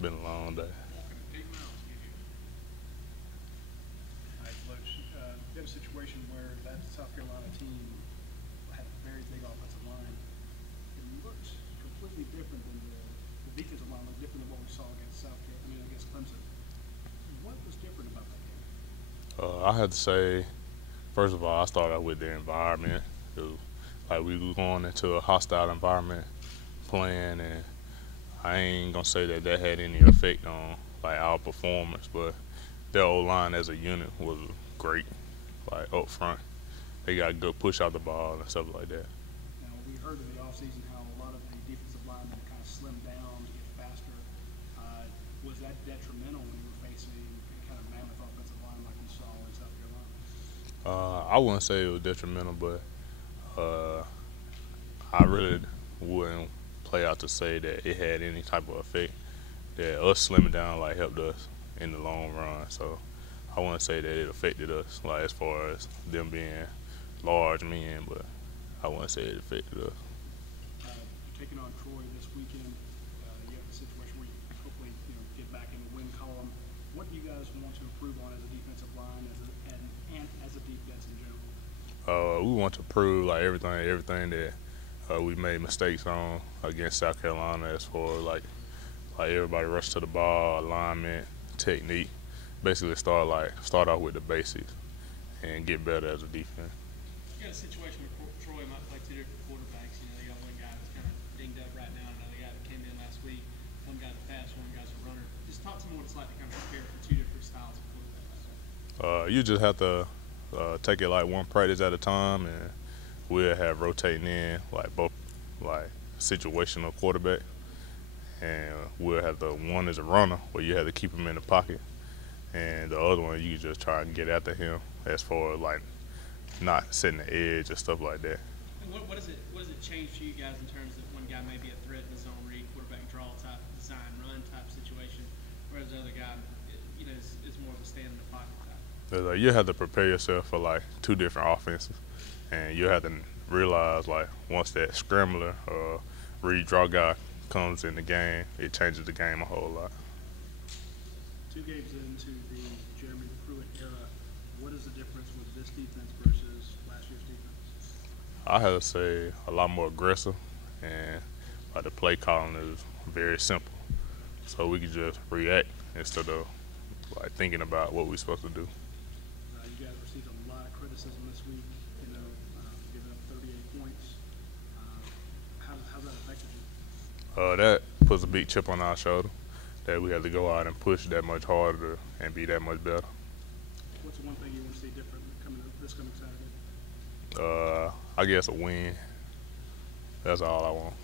been a long day. All right, Deloach, you had a situation where that South Carolina team had a very big offensive line. It looked completely different than the defensive line, looked different than what we saw against against Clemson. What was different about that game? I had to say, first of all, I started out with the environment. It was, like we were going into a hostile environment playing, and I ain't gonna say that that had any effect on like our performance, but their O line as a unit was great. Like up front, they got good push out the ball and stuff like that. Now, we heard in the offseason how a lot of the defensive linemen kind of slimmed down to get faster. Was that detrimental when you were facing a kind of mammoth offensive line like we saw in South Carolina? I wouldn't say it was detrimental, but uh, I really wouldn't play out to say that it had any type of effect. That us slimming down like helped us in the long run. So I wouldn't say that it affected us like as far as them being large men, but I wouldn't say it affected us. You're taking on Troy this weekend. You have a situation where you hopefully get back in the win column. What do you guys want to improve on as a defensive line and as a defense in general? We want to prove like everything that we made mistakes on against South Carolina as far as like everybody rush to the ball, alignment, technique. Basically start off with the basics and get better as a defense. You got a situation where Troy might play two different quarterbacks. They got one guy that's kind of dinged up right now, another guy that came in last week. One guy's a passer, one guy's a runner. Just talk to me what it's like to kind of prepare for two different styles of quarterback. You just have to take it like one practice at a time, and we'll have rotating in like both like situational quarterback, and we'll have the one is a runner where you have to keep him in the pocket, and the other one you just try and get after him as far as like not setting the edge and stuff like that. And what does it change for you guys in terms of one guy may be a threat in the zone read, quarterback draw type, design run type situation, whereas the other guy, is more of a stand in the pocket type. You have to prepare yourself for like two different offenses, and you have to realize like once that scrambler or read draw guy comes in the game, it changes the game a whole lot. 2 games into the Jeremy Pruitt era, what is the difference with this defense versus last year's defense? I have to say a lot more aggressive, and like the play calling is very simple, so we can just react instead of like thinking about what we're supposed to do. You guys received a lot of criticism this week, giving up 38 points. How's that affected you? That puts a big chip on our shoulder that we have to go out and push that much harder and be that much better. What's the one thing you want to see different this coming Saturday? I guess a win. That's all I want.